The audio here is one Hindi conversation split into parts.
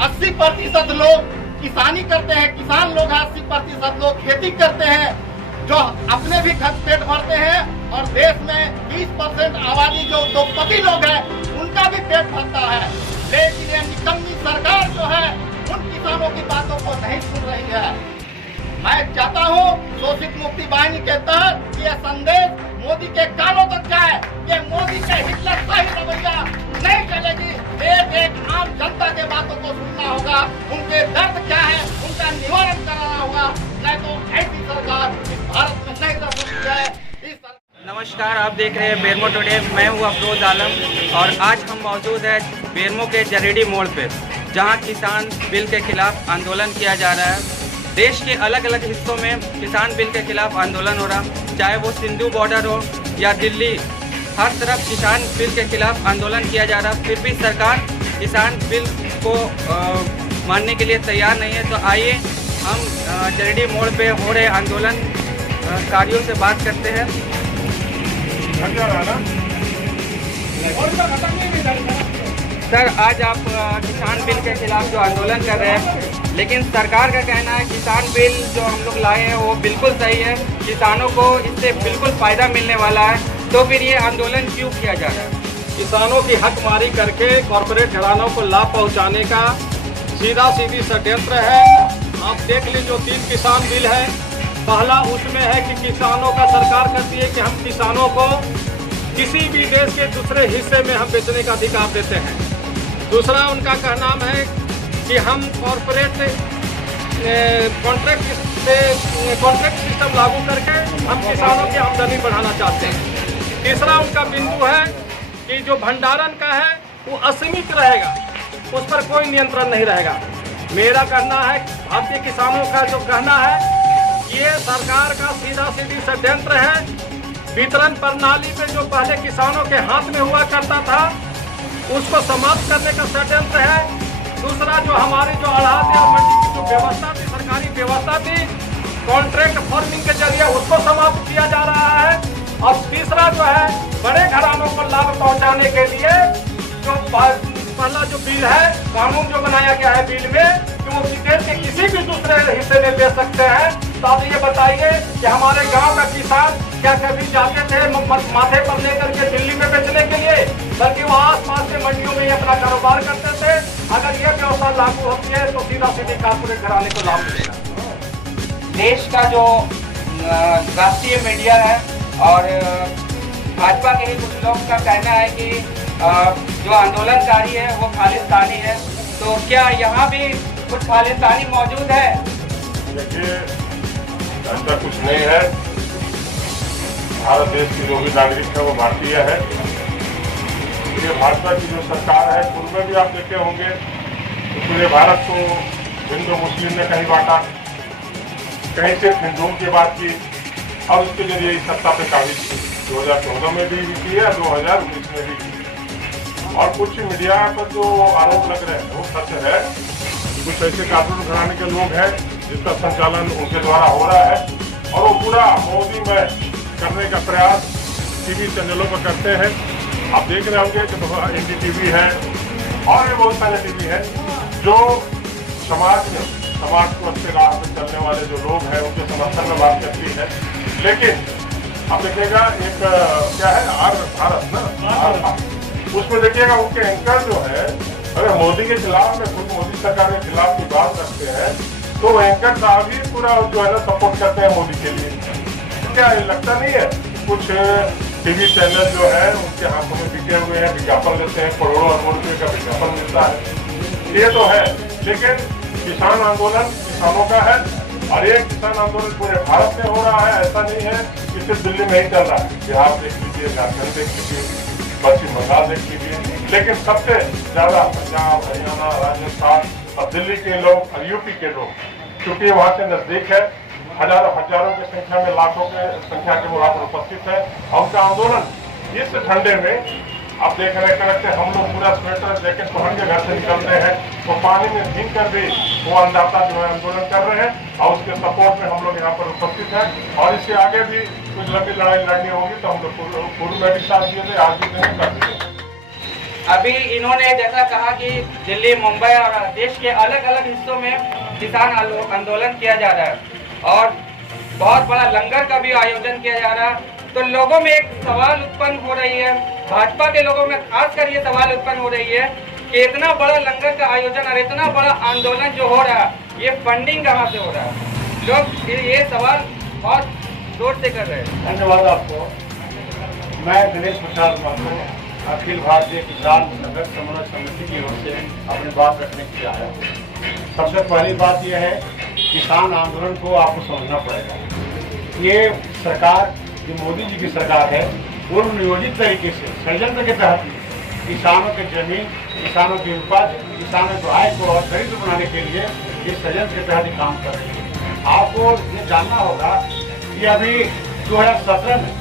80% लोग किसानी करते हैं, किसान लोग 80% लोग खेती करते हैं, जो अपने भी पेट भरते हैं और देश में 20% आबादी जो उद्योगपति लोग हैं उनका भी पेट भरता है। लेकिन ये निकम्मी सरकार जो है उन किसानों की बातों को नहीं सुन रही है। मैं चाहता हूँ शोषित मुक्ति वाहिनी के तहत ये संदेश मोदी के कानों तक जाए कि मोदी के हिटलर सही रवैया नहीं चलेगी। एक आम जनता के बातों को सुनना होगा, उनके दर्द क्या है उनका निवारण कराना होगा, नहीं तो ऐसी सरकार इस भारत में नहीं रह सकती है। नमस्कार, आप देख रहे हैं बेरमो टुडे। मैं हूँ अफरोज आलम और आज हम मौजूद हैं बेरमो के जरेडी मोड़ पे, जहाँ किसान बिल के खिलाफ आंदोलन किया जा रहा है। देश के अलग अलग हिस्सों में किसान बिल के खिलाफ आंदोलन हो रहा, चाहे वो सिंधु बॉर्डर हो या दिल्ली, हर तरफ किसान बिल के खिलाफ आंदोलन किया जा रहा। फिर भी सरकार किसान बिल को मानने के लिए तैयार नहीं है। तो आइए हम जरेडी मोड़ पे हो रहे आंदोलन कारियों से बात करते हैं। सर, आज आप किसान बिल के खिलाफ जो आंदोलन कर रहे हैं, लेकिन सरकार का कहना है किसान बिल जो हम लोग लाए हैं वो बिल्कुल सही है, किसानों को इससे बिल्कुल फ़ायदा मिलने वाला है, तो फिर ये आंदोलन क्यों किया जा रहा है? किसानों की हकमारी करके कॉरपोरेट घरानों को लाभ पहुंचाने का सीधा सीधी षड्यंत्र है। आप देख लीजिए, जो 3 किसान बिल है, पहला उसमें है कि किसानों का सरकार कहती है कि हम किसानों को किसी भी देश के दूसरे हिस्से में हम बेचने का अधिकार देते हैं। दूसरा उनका कहना है कि हम कॉरपोरेट कॉन्ट्रैक्ट सिस्टम लागू करके हम किसानों की आमदनी बढ़ाना चाहते हैं। तीसरा उनका बिंदु है कि जो भंडारण का है वो असीमित रहेगा, उस पर कोई नियंत्रण नहीं रहेगा। मेरा कहना है, भारतीय किसानों का जो कहना है, ये सरकार का सीधा सीधी षड्यंत्र है। वितरण प्रणाली में जो पहले किसानों के हाथ में हुआ करता था उसको समाप्त करने का षड्यंत्र है। दूसरा, जो हमारी जो अड़ाहत और मंडी की जो व्यवस्था थी, सरकारी व्यवस्था थी, कॉन्ट्रैक्ट फार्मिंग के जरिए उसको समाप्त किया जा रहा है। और तीसरा जो है, बड़े घरानों को लाभ पहुंचाने के लिए जो पहला जो बिल है, कानून जो बनाया गया है बिल में, कि वो देश के किसी भी दूसरे हिस्से में दे सकते हैं। तो आप ये बताइए कि हमारे गांव का किसान क्या कभी जाते थे माथे पर लेकर के दिल्ली में बेचने के लिए, बल्कि वो आस पास के मंडियों में ही अपना कारोबार करते थे। अगर ये व्यवस्था लागू होती है तो सीधा सीधे कॉर्पोरेट घराने को लाभ मिलेगा। देश का जो राष्ट्रीय मीडिया है और भाजपा के ही कुछ लोग का कहना है कि जो आंदोलनकारी है वो खालिस्तानी है, तो क्या यहाँ भी कुछ खालिस्तानी मौजूद है? देखिए, ऐसा कुछ नहीं है। भारत देश की जो भी नागरिक है वो भारतीय है। ये भाजपा की जो सरकार है, पूर्व में भी आप देखे होंगे तो पूरे भारत को हिंदू मुस्लिम ने कहीं बांटा, कहीं सिर्फ हिंदुओं की बात की, और उसके जरिए इस सत्ता पे काबिज की। 2014 में भी की है, 2019 में भी की है। और कुछ मीडिया पर जो आरोप लग रहे हैं वो सत्य है। कुछ ऐसे कार्टून घराने के लोग हैं जिसका संचालन उनके द्वारा हो रहा है, और वो पूरा मोदी में करने का प्रयास टीवी चैनलों पर करते हैं। आप देख रहे होंगे कि NDTV है और भी बहुत सारे टीवी हैं जो समाज को अच्छे राह पर चलने वाले जो लोग हैं उनके समर्थन में बात करती है। लेकिन आप देखिएगा, एक क्या है, भारत ना, उसमें देखिएगा उनके एंकर जो है, अगर मोदी के खिलाफ में, खुद मोदी सरकार के खिलाफ की बात रखते हैं, तो एंकर साहब ही पूरा जो है ना सपोर्ट करते हैं मोदी के लिए। क्या लगता नहीं है? कुछ टीवी चैनल जो है उनके हाथों में बिके हुए हैं, विज्ञापन लेते हैं, करोड़ों अरबों रुपये का विज्ञापन मिलता है। ये तो है, लेकिन किसान आंदोलन किसानों का है, और ये किसान आंदोलन पूरे भारत में हो रहा है। ऐसा नहीं है कि सिर्फ दिल्ली में ही चल रहा है। बिहार देख लीजिए, झारखंड देख लीजिए, पश्चिम बंगाल देख लीजिए, लेकिन सबसे ज्यादा पंजाब, हरियाणा, राजस्थान और दिल्ली के लोग और यूपी के लोग, क्योंकि वहाँ से नजदीक है, हजारों की संख्या में, लाखों के संख्या के वहाँ पर उपस्थित है। और उनका आंदोलन इस ठंडे में, आप देख रहे हैं, हम लोग पूरा स्वेटर जैकेट पहन के घर से निकलते हैं, वो पानी में भीग कर भी वो अन्नदाता जो है आंदोलन कर रहे हैं, और उसके सपोर्ट में हम लोग यहाँ पर उपस्थित हैं। और इसके आगे भी कुछ लंबी लड़ाई लड़नी होगी तो हम लोग पूर्व में भी साथ दिए थे, आज भी देंगे, कर देंगे। अभी इन्होंने जैसा कहा कि दिल्ली, मुंबई और देश के अलग अलग हिस्सों में किसान आंदोलन किया जा रहा है और बहुत बड़ा लंगर का भी आयोजन किया जा रहा है। तो लोगों में एक सवाल उत्पन्न हो रही है, भाजपा के लोगों में खासकर ये सवाल उत्पन्न हो रही है कि इतना बड़ा लंगर का आयोजन और इतना बड़ा आंदोलन जो हो रहा है, ये फंडिंग कहाँ से हो रहा है? लोग ये सवाल बहुत जोर से कर रहे हैं। धन्यवाद आपको। मैं गणेश प्रसाद महतो, अखिल भारतीय किसान संघर्ष समन्वय समिति की ओर से अपनी बात रखने के लिए आया हूँ। सबसे पहली बात यह है, किसान आंदोलन को आपको समझना पड़ेगा। ये सरकार जो मोदी जी की सरकार है, पूर्व नियोजित तरीके से षड्यंत्र के तहत किसानों के जमीन, किसानों की उपज, किसानों की आय को और दरिद्र बनाने के लिए ये षड्यंत्र के तहत काम कर रही है। आपको ये जानना होगा कि अभी 2017 में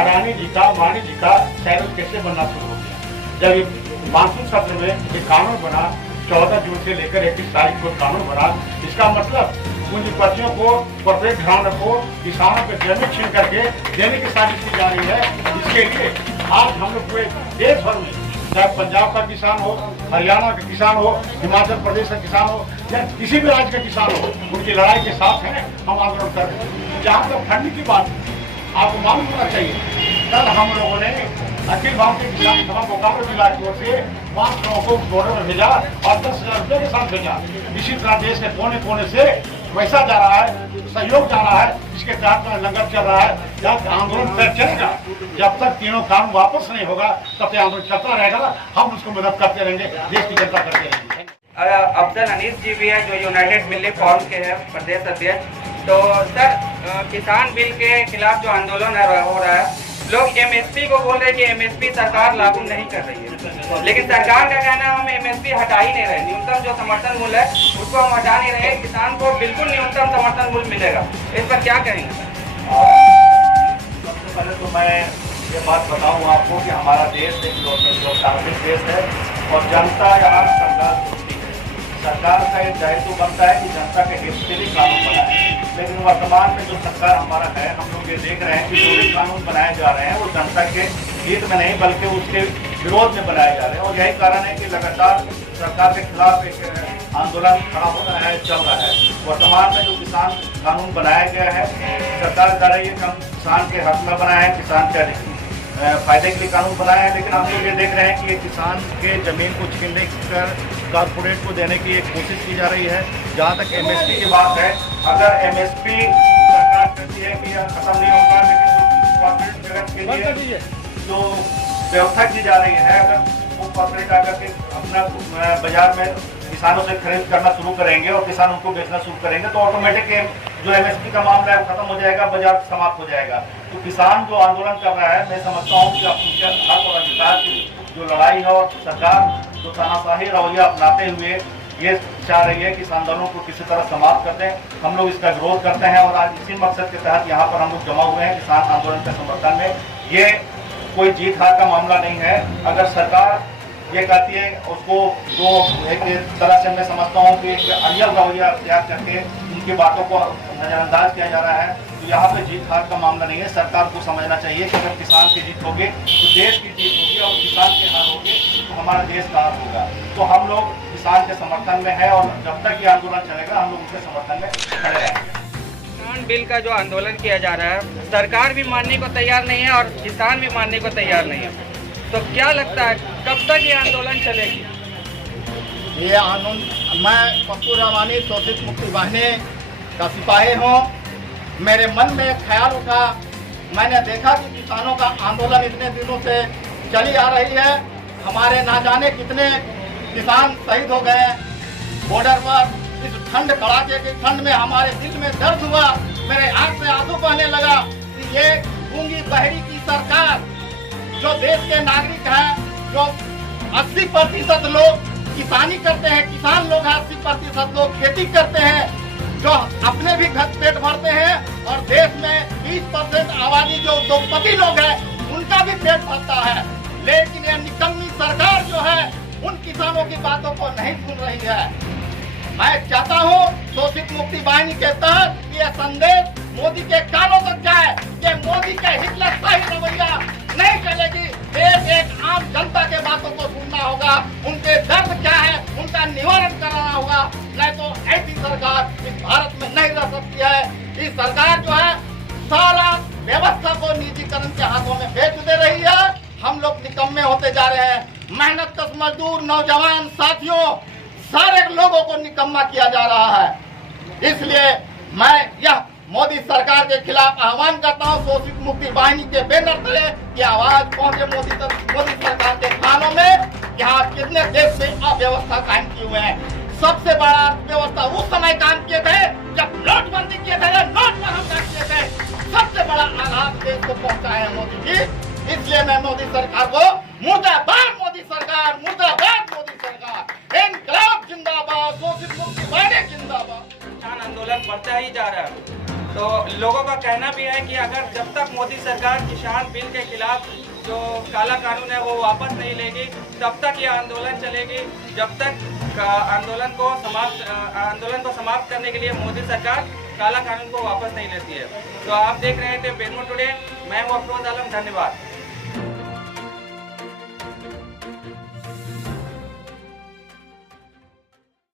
अडानी जी का, मानी जी का सैलूट कैसे बनना शुरू हो गया। जब ये मानसून सत्र में ये कानून बना, 14 जून से लेकर 21 तारीख को कानून बना, इसका मतलब पूंजीपतियों को, कॉर्पोरेट घरानों को किसानों को जमीन छीन करके देने की साजिश की जा रही है। इसके लिए आज हम लोग पूरे देश भर में, चाहे पंजाब का किसान हो, हरियाणा का किसान हो, हिमाचल प्रदेश का किसान हो या किसी भी राज्य का किसान हो, उनकी लड़ाई के साथ है हम आंदोलन कर रहे हैं। जहाँ तक फंडिंग की बात आपको मालूम होना चाहिए, कल हम लोगों ने अखिल भारतीय किसान सभा बोकारो जिला की ओर से 5 लोगों को बॉर्डर में भेजा और 10,000 रुपये के साथ भेजा। इसी तरह देश के कोने कोने से पैसा जा रहा है, सहयोग जा रहा है, इसके तहत लंगर चल रहा है। जब आंदोलन फिर चलेगा, जब तक तीनों कानून वापस नहीं होगा तब तक आंदोलन चलता रहेगा। हम उसको मदद करते रहेंगे, देश की जनता करते रहेंगे। अफजल अनीस जी भी है जो यूनाइटेड मिल्ली फॉर्म के हैं प्रदेश अध्यक्ष। तो सर, किसान बिल के खिलाफ जो आंदोलन हो रहा है, लोग एमएसपी को बोल रहे हैं कि एमएसपी सरकार लागू नहीं कर रही है, लेकिन सरकार का कहना है हम एमएसपी हटा ही नहीं रहे। न्यूनतम जो समर्थन मूल्य है उसको हम हटा नहीं रहे, किसान को बिल्कुल न्यूनतम समर्थन मूल्य मिलेगा। इस पर क्या कहेंगे सर? सबसे पहले तो मैं ये बात बताऊं आपको कि हमारा देश एक लोकतांत्रिक देश है और जनता यहाँ संघर्ष होती है। सरकार का एक दायित्व बनता है कि जनता के हित के लिए कानून बनाए, लेकिन वर्तमान में जो सरकार हमारा है, हम लोग ये देख रहे हैं कि जो भी कानून बनाए जा रहे हैं वो जनता के हित में नहीं बल्कि उसके विरोध में बनाए जा रहे हैं। और यही कारण है कि लगातार सरकार के खिलाफ एक आंदोलन खड़ा हो रहा है, चल रहा है। वर्तमान में जो किसान कानून बनाया गया है, सरकार कह रही है कि हम किसान के हक में बनाए हैं, किसान के फायदे के लिए कानून बनाया है, लेकिन हम लोग ये देख रहे हैं कि ये किसान के जमीन को छीनने कर कारपोरेट को देने की एक कोशिश की जा रही है। जहाँ तक एमएसपी की बात है, अगर एमएसपी सरकार कहती है कि यह खत्म नहीं होगा, लेकिन जो कॉर्पोरेट जगत के लिए जो व्यवस्था की जा रही है, अगर वो कॉर्पोरेट आकर के अपना बाजार में किसानों से खरीद करना शुरू करेंगे और किसान उनको बेचना शुरू करेंगे तो ऑटोमेटिक जो एमएसपी का मामला है वो खत्म हो जाएगा, बाजार समाप्त हो जाएगा। तो किसान जो आंदोलन कर रहा है, मैं समझता हूँ कि उनके हक और अधिकार की जो लड़ाई है और सरकार जो तानाशाही रवैया अपनाते हुए ये चाह रही है कि इस आंदोलन को किसी तरह समाप्त कर दें। हम लोग इसका विरोध करते हैं और आज इसी मकसद के तहत यहाँ पर हम लोग जमा हुए हैं किसान आंदोलन के समर्थन में। ये कोई जीत हार का मामला नहीं है। अगर सरकार ये कहती है उसको जो एक तरह से मैं समझता हूँ कि एक अड़ियल रवैया अख्तियार करके उनकी बातों को नजरअंदाज किया जा रहा है, तो यहाँ पे जीत हार का मामला नहीं है। सरकार को समझना चाहिए कि अगर किसान की जीत होगी तो देश की जीत होगी और किसान की हार होगी तो हमारा देश का हार होगा। तो हम लोग किसान के समर्थन में है और जब तक ये आंदोलन चलेगा हम लोग उनके समर्थन में खड़े रहेंगे। किसान बिल का जो आंदोलन किया जा रहा है, सरकार भी मानने को तैयार नहीं है और किसान भी मानने को तैयार नहीं है, तो क्या लगता है कब तक ये आंदोलन चलेगी? ये आंदोलन, मैं पप्पू रामानी शोषित मुक्ति वाहिनी का सिपाही हूँ। मेरे मन में एक ख्याल उठा, मैंने देखा कि किसानों का आंदोलन इतने दिनों से चली आ रही है, हमारे ना जाने कितने किसान शहीद हो गए बॉर्डर पर। इस ठंड कड़ाके की ठंड में हमारे दिल में दर्द हुआ, मेरे आंख से आंसू बहने लगा कि ये गूंगी बहरी की सरकार जो देश के नागरिक हैं, जो 80% लोग किसानी करते हैं, किसान लोग 80% लोग खेती करते हैं, जो अपने भी घर पेट भरते हैं और देश में 20% आबादी जो उद्योगपति लोग हैं उनका भी पेट भरता है। लेकिन ये निकम्मी सरकार जो है उन किसानों की बातों को नहीं सुन रही है। मैं चाहता हूँ शोषित मुक्ति वाहिनी के तहत यह संदेश मोदी के कानों तक जाए कि मोदी के हिटलर शाही रवैया नहीं चलेगी। एक आम जनता के बातों को सुनना होगा, उनके दर्द क्या है उनका निवारण कराना होगा। नहीं तो ऐसी सरकार इस भारत में नहीं रह सकती है। इस सरकार जो है सारा व्यवस्था को निजीकरण के हाथों में बेच दे रही है। हम लोग निकम्मे होते जा रहे हैं। मेहनत कश मजदूर, नौजवान साथियों, सारे लोगों को निकम्मा किया जा रहा है। इसलिए मैं यह मोदी सरकार के खिलाफ आह्वान करता हूं, शोषित मुक्ति वाहिनी के बैनर तले की आवाज पहुंचे मोदी सरकार के कानों में कि आप कितने देश में अव्यवस्था कायम किए हुए हैं। सबसे बड़ा अर्थव्यवस्था उस समय काम किए थे जब नोटबंदी किए थे, नोट पर हमला किए थे। सबसे बड़ा आघात देश को पहुंचाए हैं मोदी जी। इसलिए मैं मोदी सरकार को मुर्दाबाद मोदी सरकार, मुर्दाबाद मोदी सरकार, इनकलाब जिंदाबाद, शोषित मुक्ति वाहिनी जिंदाबाद। किसान आंदोलन बढ़ता ही जा रहा है। तो लोगों का कहना भी है कि अगर जब तक मोदी सरकार किसान बिल के खिलाफ जो काला कानून है वो वापस नहीं लेगी, तब तक ये आंदोलन चलेगी। जब तक आंदोलन को समाप्त करने के लिए मोदी सरकार काला कानून को वापस नहीं लेती है। तो आप देख रहे थे बेरमो टुडे, मैं हूँ अफरोज आलम, धन्यवाद।